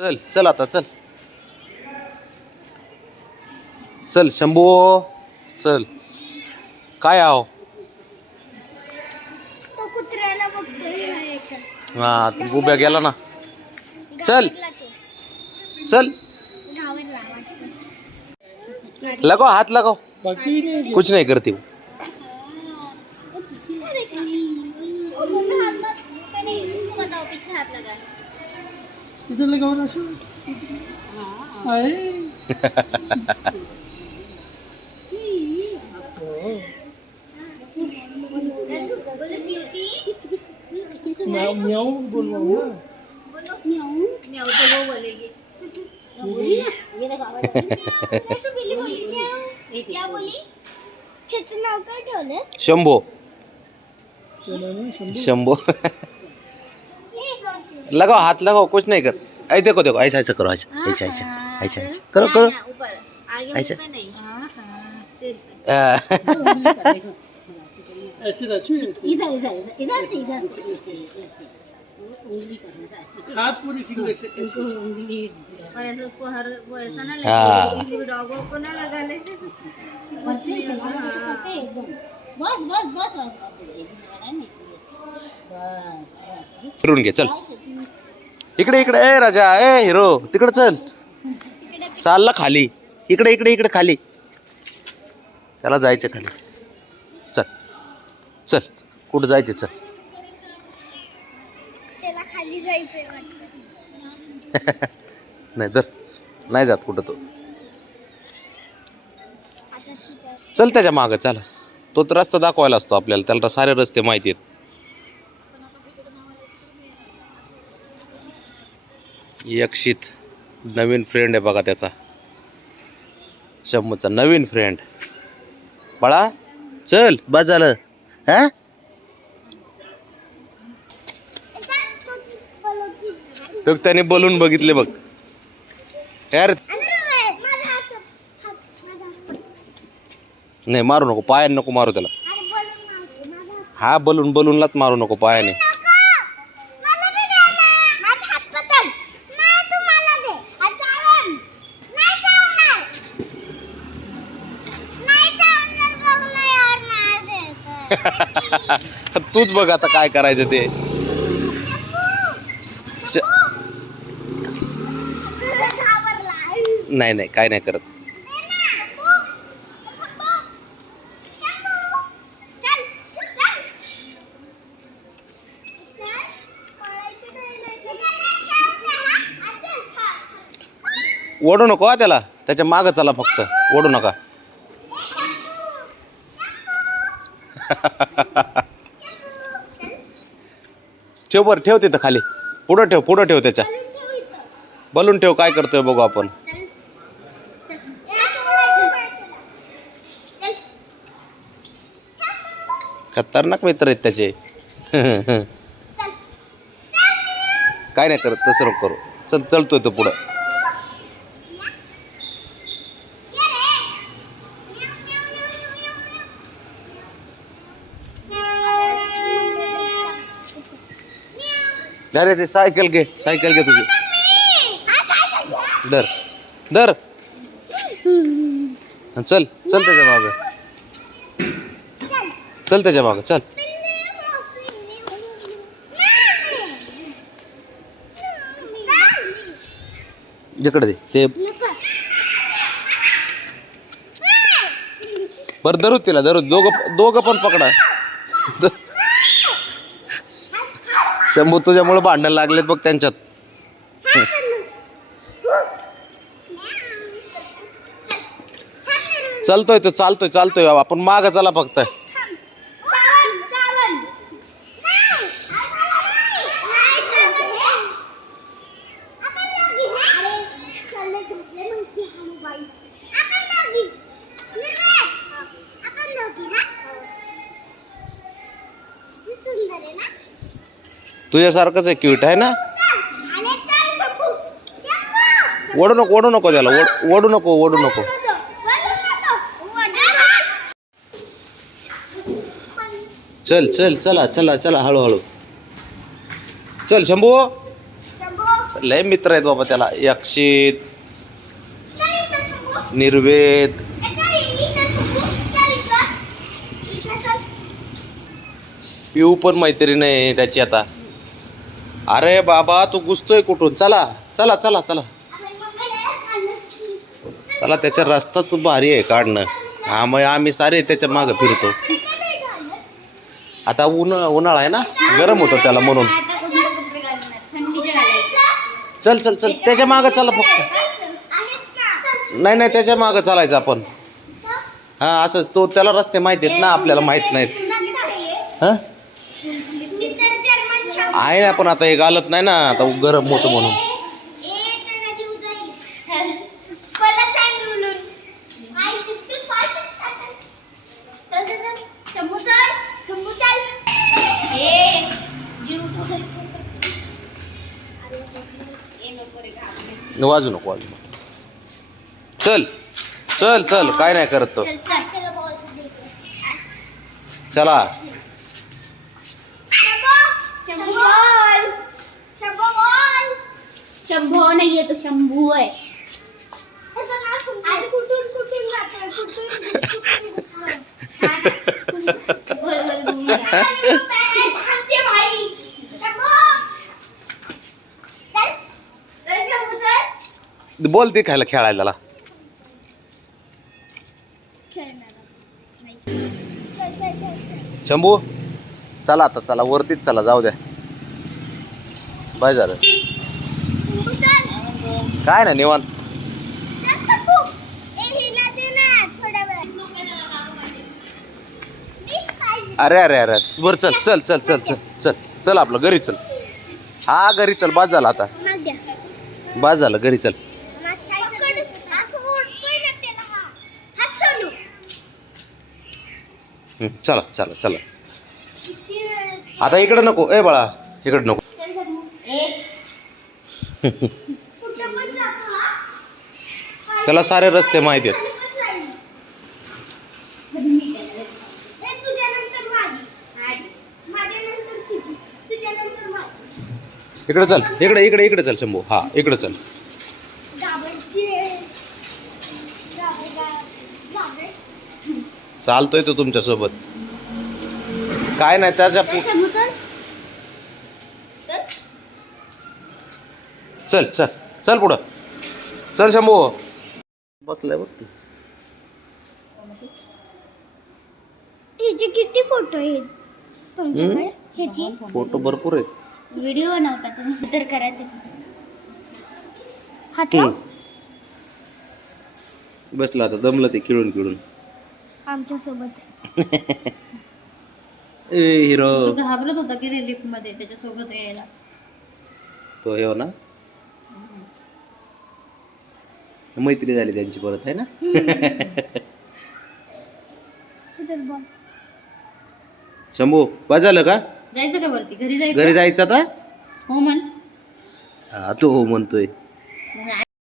चल चल आता चल चल शंभू चल. काय आहो तो कुत्र्याला बघतोय हा तू गुब्या गेला ना. चल चल लगाओ हाथ लगाओ कुछ नहीं करती वो. इधर लगाओ ना शो हाय म्याऊ म्याऊ बोलो ना बोलो म्याऊ म्याऊ तो वो बोलेगी बोली ना ये देखो आवाज ऐसे बिल्ली बोली म्याऊ क्या बोली हेच नाव काय ठेवले शंभू शंभू लगाओ हाथ लगाओ कुछ नहीं कर. ऐसे देखो देखो ऐसा ऐसा करो ऐसा ऐसा ऐसा ऐसा ऐसा करो करो ऊपर आगे ऐसा नहीं सिर ऐसे रचो इधर इधर इधर से उंगली करना था हाथ पूरी फिंगर से इसको उंगली और ऐसे उसको हर वो ऐसा ना हाँ. लगे किसी भी डॉग को ना लगा ले बस बस बस बस फिरून घे चल. इकडे इकडे ए राजा ए हिरो तिकडे चल. चालला खाली इकडे इकडे इकडे खाली त्याला जायचं खाली. चल चल कुठं जायचं चल. त्याला खाली जायचंय नाही तर नाही जात कुठं तो. चल त्याच्या मागं चला. तो तर रस्ता दाखवायला असतो आपल्याला त्याला सारे रस्ते माहिती आहेत. यक्षित नवीन फ्रेंड आहे बघा त्याचा शंभूचा नवीन फ्रेंड. बाळा चल बस झालं हा. तो त्याने बोलून बघितले बघ यार. नाही मारू नको पायाने नको मारू त्याला. हा बलून बलूनलाच मारू नको पायाने. तूच बघ आता काय करायचं ते. नाही नाही काय नाही करत. ओढू नको हा त्याला त्याच्या मागं चला फक्त ओढू नका. ठेव बरं ठेव तिथं खाली पुढं ठेव त्याच्या बलून ठेव. काय करतोय बघू आपण. खतरनाक मित्र आहेत त्याचे. काय नाही करत तसं नको करू. चल चलतोय तो पुढं. अरे ते सायकल घे तुझी. दर दर चल चल त्याच्या मागं चल त्याच्या मागं चल. जिकडे दे ते बरं धरू तिला धरू दोघं पण पकडा. शंभू तुझ्यामुळे भांडण लागलेत बघ त्यांच्यात. चालतोय तो चालतोय आपण मागं चला फक्त. तुझ्यासारखंच आहे क्यूट आहे ना. ओढू नको त्याला ओढू नको. चल चला हळूहळू चल शंभू लय मित्र आहेत बाबा त्याला. अक्षित, निर्वेद. पिऊ पण मैत्रीण आहे त्याची आता. अरे बाबा तू घुसतोय कुठून? चला चला चला चला चला. त्याचा रस्ताच भारी आहे काढणं. हा मग आम्ही सारे त्याच्या मागं फिरतो. आता उन्हाळा आहे ना, गरम होतं त्याला म्हणून. चल चल चल त्याच्या मागं चला फक्त. नाही नाही त्याच्या मागं चालायचं आपण. हा असंच. तो त्याला रस्ते माहिती आहेत ना, आपल्याला माहित नाहीत. हा आहे ना, पण आता हे घालत नाही ना, आता गरम होतं म्हणून. वाजू नको वाजू नको. चल चल चल काय नाही करत तो. चला शंभो नाहीये तो, शंभू आहे. बोल ते खायला खेळायला त्याला. शंभू चला आता, चला वरतीच चला, जाऊ द्या. बाय झालं काय ना निवांत. अरे अरे अरे बर चल चल चल चल चल चल चल आपलं घरी चल. हा घरी चल, बाज झाला आता, बाज झालं घरी चल. चला चला चला. आता इकडं नको ए बाळा, इकडं नको. त्याला सारे रस्ते माहिती आहेत. इकडे चल, इकडे इकडे इकडे चल शंभू. हा इकडे चल. चालतोय तो तुमच्या सोबत. काय नाही त्याच्या चल चल चल पुढं चल शंभू. बसलाय बघ तू. ह्याचे किती फोटो आहेत तुमच्याकडे? ह्याची फोटो भरपूर आहेत. व्हिडिओ बनवता तुम्ही तर करायचं. बसला आता, दमलं ते खेळून खेळून आमच्यासोबत. ए हिरो तो घाबरत होता की रे लिफ्ट मध्ये त्याच्यासोबत यायला. तो हे हो ना, मैत्री झाली त्यांची परत आहे ना. शंभू बस झालं का? जायचं का वरती? घरी जायचं. घरी जायचं आता. हो म्हण. हा तो हो म्हणतोय.